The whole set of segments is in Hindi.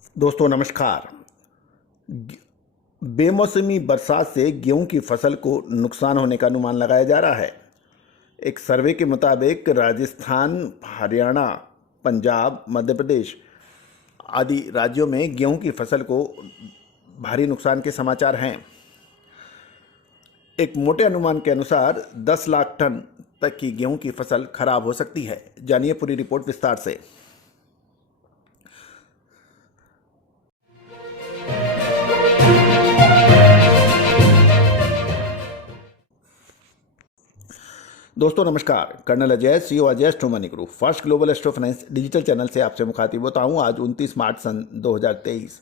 दोस्तों नमस्कार। बेमौसमी बरसात से गेहूं की फसल को नुकसान होने का अनुमान लगाया जा रहा है। एक सर्वे के मुताबिक राजस्थान, हरियाणा, पंजाब, मध्य प्रदेश आदि राज्यों में गेहूं की फसल को भारी नुकसान के समाचार हैं। एक मोटे अनुमान के अनुसार 10 लाख टन तक की गेहूं की फसल खराब हो सकती है। जानिए पूरी रिपोर्ट विस्तार से। दोस्तों नमस्कार। Colonel Ajay, CEO Ajay Astro Money Group, First Global Astro Finance digital channel से आपसे मुखातिब होता हूं। आज 29 मार्च सन 2023।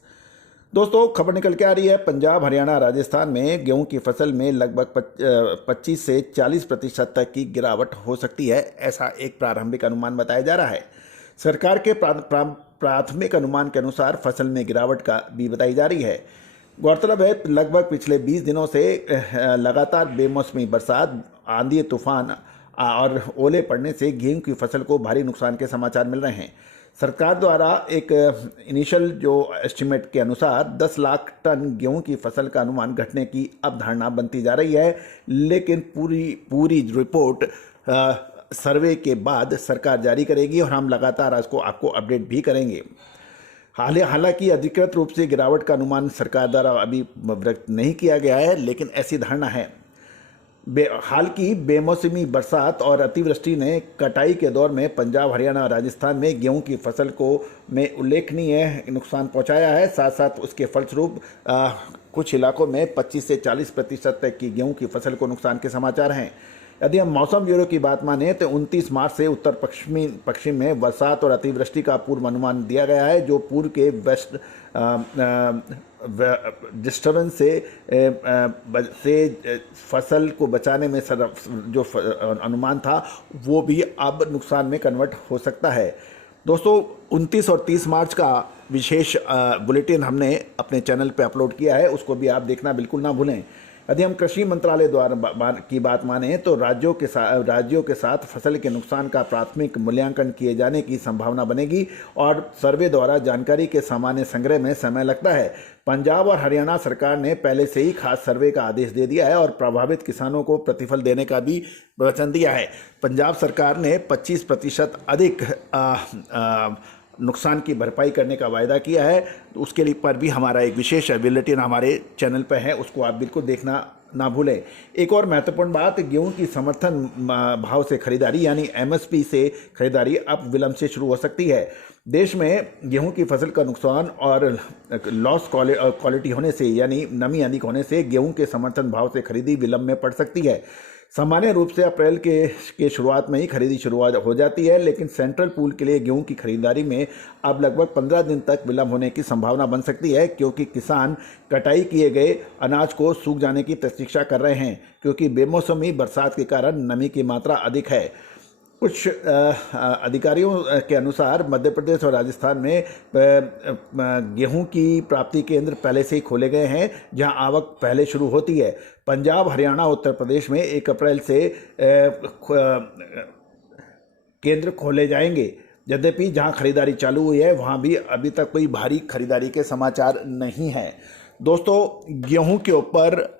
दोस्तों खबर निकल के आ रही है, पंजाब, हरियाणा, राजस्थान में गेहूं की फसल में लगभग 25 से 40% तक की गिरावट हो सकती है। ऐसा एक प्रारंभिक अनुमान बताया जा रहा है। सरकार के प्राथमिक अनुमान के अनुसार फसल में गिरावट का भी बताई जा रही है। गौरतलब है, लगभग पिछले 20 दिनों से लगातार बेमौसमी बरसात, आंधी, तूफान और ओले पड़ने से गेहूं की फसल को भारी नुकसान के समाचार मिल रहे हैं। सरकार द्वारा एक इनिशियल जो एस्टिमेट के अनुसार 10 लाख टन गेहूं की फसल का अनुमान घटने की अवधारणा बनती जा रही है, लेकिन पूरी रिपोर्ट सर्वे के बाद सरकार जारी करेगी और हम लगातार आपको अपडेट भी करेंगे। हालांकि अधिकृत रूप से गिरावट का अनुमान सरकार द्वारा अभी व्यक्त नहीं किया गया है, लेकिन ऐसी धारणा है। हाल की बेमौसमी बरसात और अतिवृष्टि ने कटाई के दौर में पंजाब, हरियाणा और राजस्थान में गेहूं की फसल को में उल्लेखनीय नुकसान पहुंचाया है। साथ साथ उसके फलस्वरूप कुछ इलाकों में 25 से 40% तक की गेहूं की फसल को नुकसान के समाचार हैं। यदि हम मौसम ब्यूरो की बात माने तो 29 मार्च से उत्तर पश्चिम में बरसात और अतिवृष्टि का पूर्वानुमान दिया गया है, जो पूर्व के वेस्ट डिस्टर्बेंस से फसल को बचाने में जो अनुमान था वो भी अब नुकसान में कन्वर्ट हो सकता है। दोस्तों 29 और 30 मार्च का विशेष बुलेटिन हमने अपने चैनल पे अपलोड किया है, उसको भी आप देखना बिल्कुल ना भूलें। यदि हम कृषि मंत्रालय द्वारा की बात माने तो राज्यों के साथ फसल के नुकसान का प्राथमिक मूल्यांकन किए जाने की संभावना बनेगी और सर्वे द्वारा जानकारी के सामान्य संग्रह में समय लगता है। पंजाब और हरियाणा सरकार ने पहले से ही खास सर्वे का आदेश दे दिया है और प्रभावित किसानों को प्रतिफल देने का भी वचन दिया है। पंजाब सरकार ने 25% अधिक नुकसान की भरपाई करने का वायदा किया है। उसके लिए पर भी हमारा एक विशेष बुलेटिन हमारे चैनल पर है, उसको आप बिल्कुल देखना ना भूलें। एक और महत्वपूर्ण बात, गेहूं की समर्थन भाव से खरीदारी यानी एमएसपी से खरीदारी अब विलंब से शुरू हो सकती है। देश में गेहूं की फसल का नुकसान और लॉस क्वालिटी होने से यानी नमी अधिक होने से गेहूं के समर्थन भाव से खरीदी विलंब में पड़ सकती है। सामान्य रूप से अप्रैल के शुरुआत में ही खरीदी शुरुआत हो जाती है, लेकिन सेंट्रल पूल के लिए गेहूं की खरीदारी में अब लगभग 15 दिन तक विलंब होने की संभावना बन सकती है, क्योंकि किसान कटाई किए गए अनाज को सूख जाने की प्रतीक्षा कर रहे हैं, क्योंकि बेमौसमी बरसात के कारण नमी की मात्रा अधिक है। कुछ अधिकारियों के अनुसार मध्य प्रदेश और राजस्थान में गेहूं की प्राप्ति केंद्र पहले से ही खोले गए हैं, जहां आवक पहले शुरू होती है। पंजाब, हरियाणा, उत्तर प्रदेश में 1 अप्रैल से केंद्र खोले जाएंगे। यद्यपि जहां खरीदारी चालू हुई है वहां भी अभी तक कोई भारी खरीदारी के समाचार नहीं है। दोस्तों गेहूं के ऊपर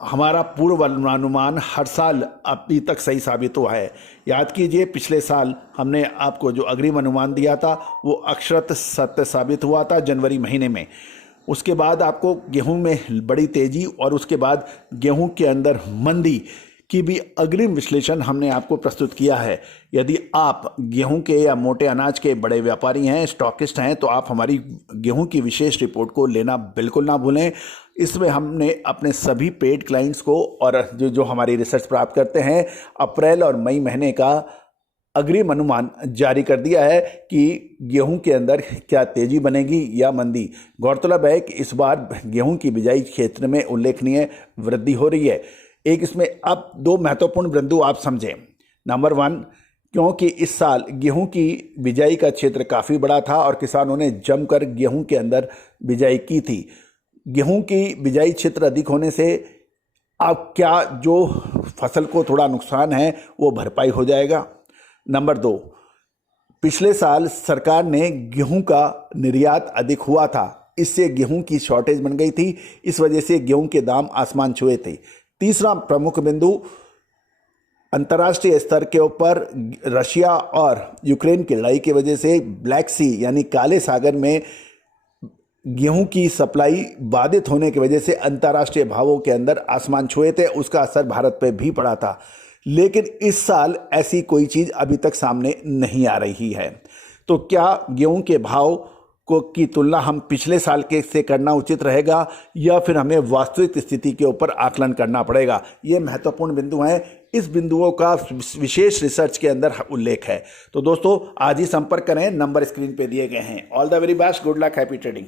हमारा पूर्वानुमान हर साल अभी तक सही साबित हुआ है। याद कीजिए, पिछले साल हमने आपको जो अग्रिम अनुमान दिया था वो अक्षरत सत्य साबित हुआ था जनवरी महीने में। उसके बाद आपको गेहूं में बड़ी तेजी और उसके बाद गेहूं के अंदर मंदी की भी अग्रिम विश्लेषण हमने आपको प्रस्तुत किया है। यदि आप गेहूं के या मोटे अनाज के बड़े व्यापारी हैं, स्टॉकिस्ट हैं, तो आप हमारी गेहूं की विशेष रिपोर्ट को लेना बिल्कुल ना भूलें। इसमें हमने अपने सभी पेड क्लाइंट्स को और जो हमारी रिसर्च प्राप्त करते हैं अप्रैल और मई महीने का अग्रिम अनुमान जारी कर दिया है कि गेहूं के अंदर क्या तेजी बनेगी या मंदी। गौरतलब है कि इस बार गेहूं की बिजाई क्षेत्र में उल्लेखनीय वृद्धि हो रही है। एक इसमें अब 2 महत्वपूर्ण बिंदु आप समझें। नंबर 1, क्योंकि इस साल गेहूं की बिजाई का क्षेत्र काफ़ी बड़ा था और किसानों ने जमकर गेहूं के अंदर बिजाई की थी। गेहूं की बिजाई क्षेत्र अधिक होने से अब क्या जो फसल को थोड़ा नुकसान है वो भरपाई हो जाएगा। नंबर 2, पिछले साल सरकार ने गेहूं का निर्यात अधिक हुआ था, इससे गेहूं की शॉर्टेज बन गई थी, इस वजह से गेहूं के दाम आसमान छुए थे। तीसरा प्रमुख बिंदु, अंतर्राष्ट्रीय स्तर के ऊपर रशिया और यूक्रेन की लड़ाई की वजह से ब्लैक सी यानी काले सागर में गेहूं की सप्लाई बाधित होने की वजह से अंतर्राष्ट्रीय भावों के अंदर आसमान छुए थे, उसका असर भारत पे भी पड़ा था। लेकिन इस साल ऐसी कोई चीज़ अभी तक सामने नहीं आ रही है। तो क्या गेहूं के भाव को की तुलना हम पिछले साल के से करना उचित रहेगा या फिर हमें वास्तविक स्थिति के ऊपर आकलन करना पड़ेगा? ये महत्वपूर्ण बिंदु हैं। इस बिंदुओं का विशेष रिसर्च के अंदर उल्लेख है। तो दोस्तों आज ही संपर्क करें, नंबर स्क्रीन पे दिए गए हैं। All the very best, good luck, happy trading.